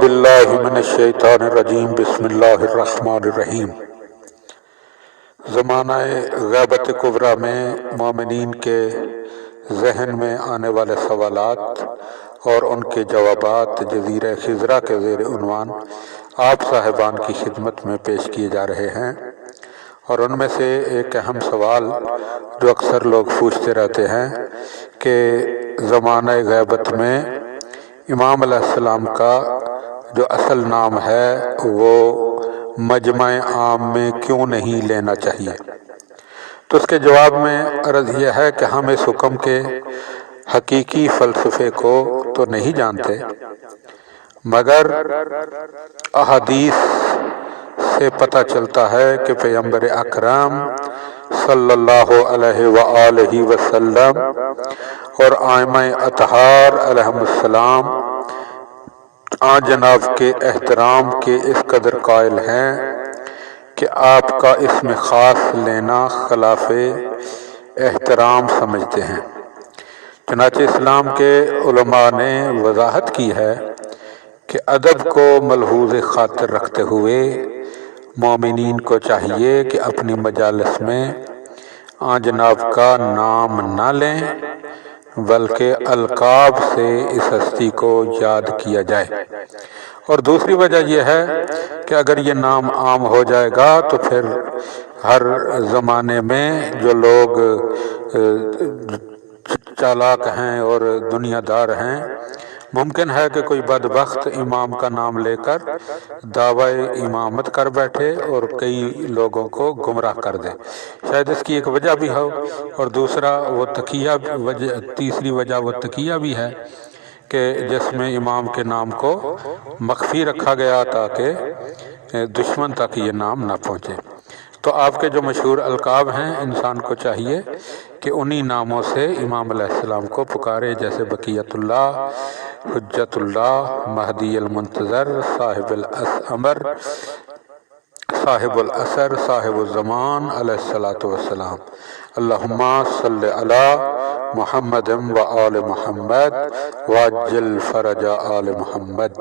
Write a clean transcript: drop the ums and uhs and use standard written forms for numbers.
باللہ من الشیطان الرجیم بسم اللہ الرحمن الرحیم۔ زمانہ غیبت کبریٰ میں مومنین کے ذہن میں آنے والے سوالات اور ان کے جوابات جزیرہ خضرا کے زیر عنوان آپ صاحبان کی خدمت میں پیش کیے جا رہے ہیں، اور ان میں سے ایک اہم سوال جو اکثر لوگ پوچھتے رہتے ہیں کہ زمانہ غیبت میں امام علیہ السلام کا جو اصل نام ہے وہ مجمع عام میں کیوں نہیں لینا چاہیے؟ تو اس کے جواب میں عرض یہ ہے کہ ہم اس حکم کے حقیقی فلسفے کو تو نہیں جانتے، مگر احادیث سے پتہ چلتا ہے کہ پیغمبر اکرم صلی اللہ علیہ وآلہ وسلم اور ائمہ اطہار علیہم السلام آن جناب کے احترام کے اس قدر قائل ہیں کہ آپ کا اسم خاص لینا خلاف احترام سمجھتے ہیں۔ چنانچہ اسلام کے علماء نے وضاحت کی ہے کہ ادب کو ملحوظ خاطر رکھتے ہوئے مومنین کو چاہیے کہ اپنی مجالس میں آن جناب کا نام نہ لیں، بلکہ القاب سے اس ہستی کو یاد کیا جائے۔ اور دوسری وجہ یہ ہے کہ اگر یہ نام عام ہو جائے گا تو پھر ہر زمانے میں جو لوگ چالاک ہیں اور دنیا دار ہیں، ممکن ہے کہ کوئی بدبخت امام کا نام لے کر دعوی امامت کر بیٹھے اور کئی لوگوں کو گمراہ کر دے۔ شاید اس کی ایک وجہ بھی ہو، اور تیسری وجہ وہ تقیہ بھی ہے کہ جس میں امام کے نام کو مخفی رکھا گیا تاکہ دشمن تک یہ نام نہ پہنچے۔ تو آپ کے جو مشہور القاب ہیں، انسان کو چاہیے کہ انہی ناموں سے امام علیہ السلام کو پکارے، جیسے بقیت اللہ، حجت اللہ، مہدی المنتظر، صاحب الامر، صاحب العصر، صاحب الزمان علیہ الصلاۃ والسلام۔ اللہم صلی علی محمد و آل محمد وعجل فرج آل محمد۔